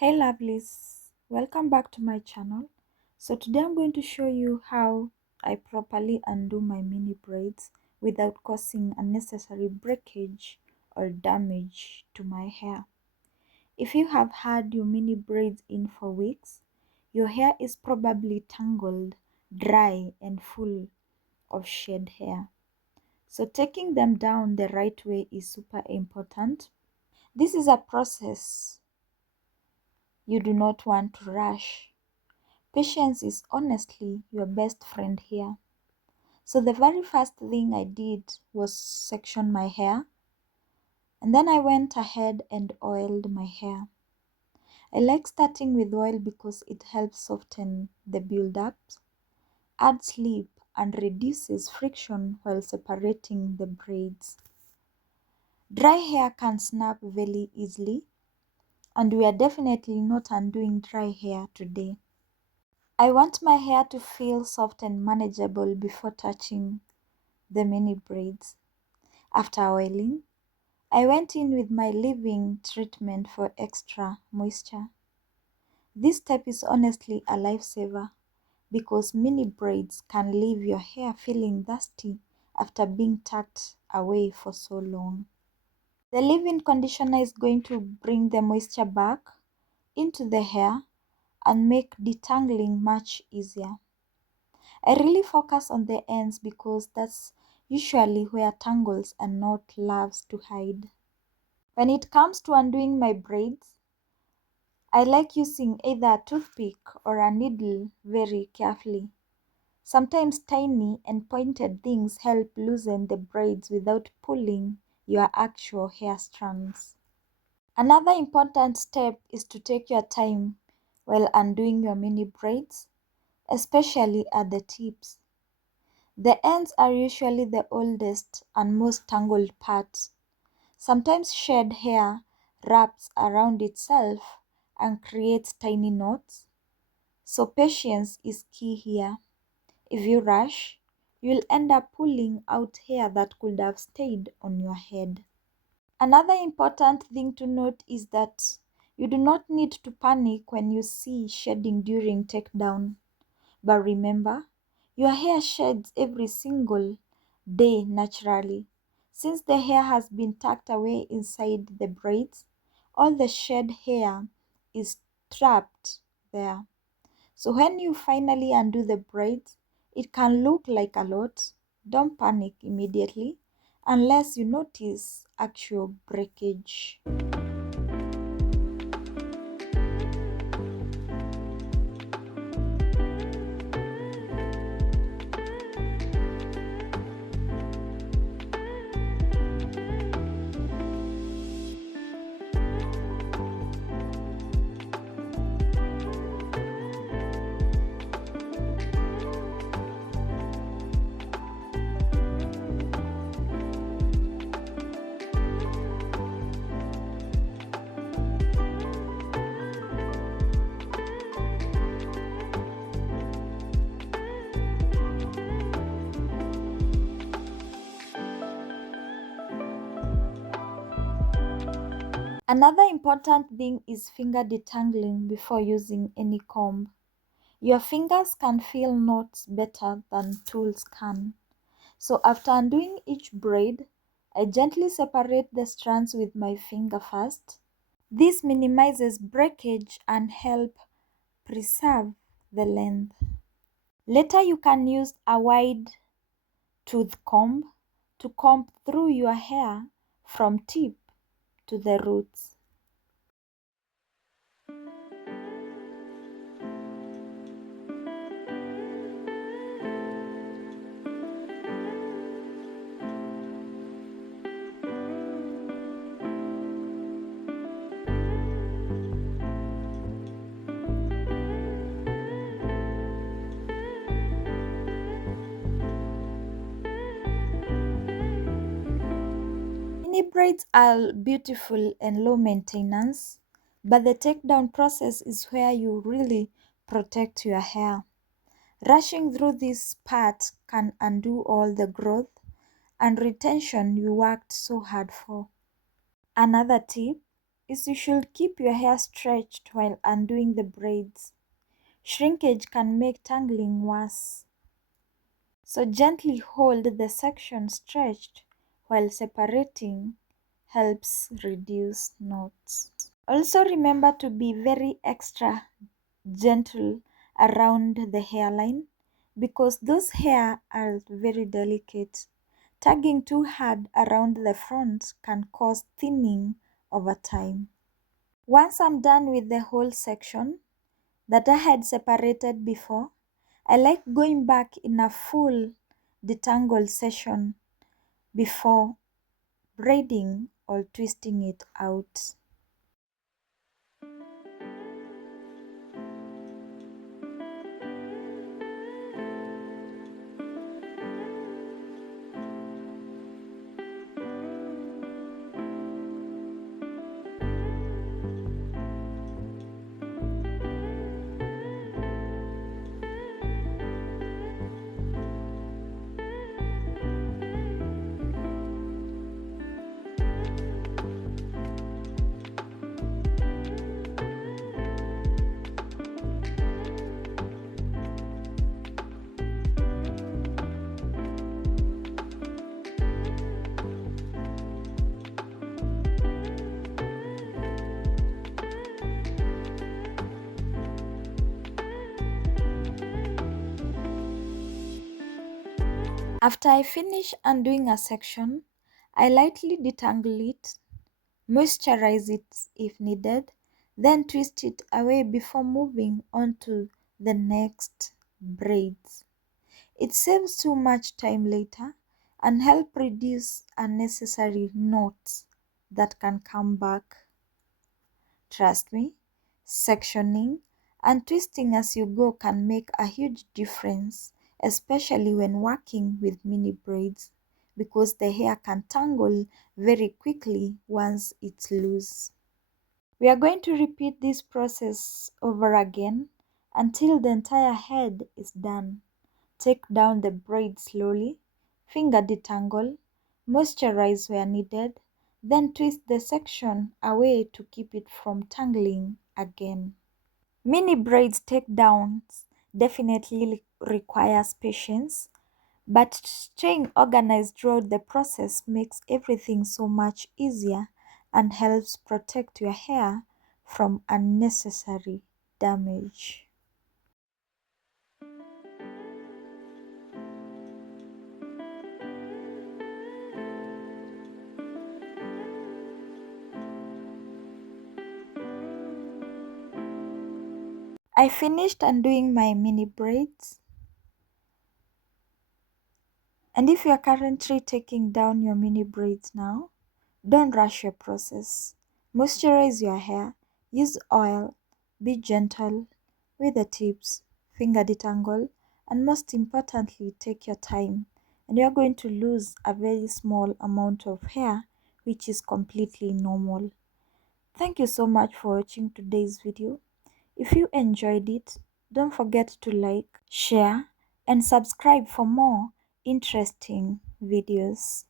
Hey lovelies, welcome back to my channel. So today I'm going to show you how I properly undo my mini braids without causing unnecessary breakage or damage to my hair. If you have had your mini braids in for weeks, your hair is probably tangled, dry and full of shed hair. So taking them down the right way is super important. This is a process you do not want to rush. Patience is honestly your best friend here. So the very first thing I did was section my hair, and then I went ahead and oiled my hair. I like starting with oil because it helps soften the build-ups, adds slip and reduces friction while separating the braids. Dry hair can snap very easily, and we are definitely not undoing dry hair today. I want my hair to feel soft and manageable before touching the mini braids. After oiling, I went in with my leave-in treatment for extra moisture. This step is honestly a lifesaver because mini braids can leave your hair feeling dusty after being tucked away for so long. The leave-in conditioner is going to bring the moisture back into the hair and make detangling much easier. I really focus on the ends because that's usually where tangles and knot loves to hide. When it comes to undoing my braids, I like using either a toothpick or a needle very carefully. Sometimes tiny and pointed things help loosen the braids without pulling your actual hair strands. Another important step is to take your time while undoing your mini braids, especially at the tips. The ends are usually the oldest and most tangled part. Sometimes shed hair wraps around itself and creates tiny knots, so patience is key here. If you rush, you'll end up pulling out hair that could have stayed on your head. Another important thing to note is that you do not need to panic when you see shedding during takedown. But remember, your hair sheds every single day naturally. Since the hair has been tucked away inside the braids, all the shed hair is trapped there. So when you finally undo the braids, it can look like a lot. Don't panic immediately unless you notice actual breakage. Another important thing is finger detangling before using any comb. Your fingers can feel knots better than tools can. So after undoing each braid, I gently separate the strands with my finger first. This minimizes breakage and help preserve the length. Later you can use a wide tooth comb to comb through your hair from tip to the roots. Mini braids are beautiful and low maintenance, but the takedown process is where you really protect your hair. Rushing through this part can undo all the growth and retention you worked so hard for. Another tip is you should keep your hair stretched while undoing the braids. Shrinkage can make tangling worse. So gently hold the section stretched while separating helps reduce knots. Also remember to be very extra gentle around the hairline because those hair are very delicate. Tugging too hard around the front can cause thinning over time. Once I'm done with the whole section that I had separated before, I like going back in a full detangle session before braiding or twisting it out. After I finish undoing a section, I lightly detangle it, moisturize it if needed, then twist it away before moving on to the next braids. It saves too much time later and help reduce unnecessary knots that can come back. Trust me, sectioning and twisting as you go can make a huge difference, especially when working with mini braids, because the hair can tangle very quickly once it's loose. We are going to repeat this process over again until the entire head is done. Take down the braid slowly, finger detangle, moisturize where needed, then twist the section away to keep it from tangling again. Mini braids takedowns definitely requires patience, but staying organized throughout the process makes everything so much easier and helps protect your hair from unnecessary damage. I finished undoing my mini braids, and if you are currently taking down your mini braids now, don't rush your process. Moisturize your hair, use oil, be gentle with the tips, finger detangle, and most importantly, take your time. And you are going to lose a very small amount of hair, which is completely normal. Thank you so much for watching today's video. If you enjoyed it, don't forget to like, share, and subscribe for more interesting videos.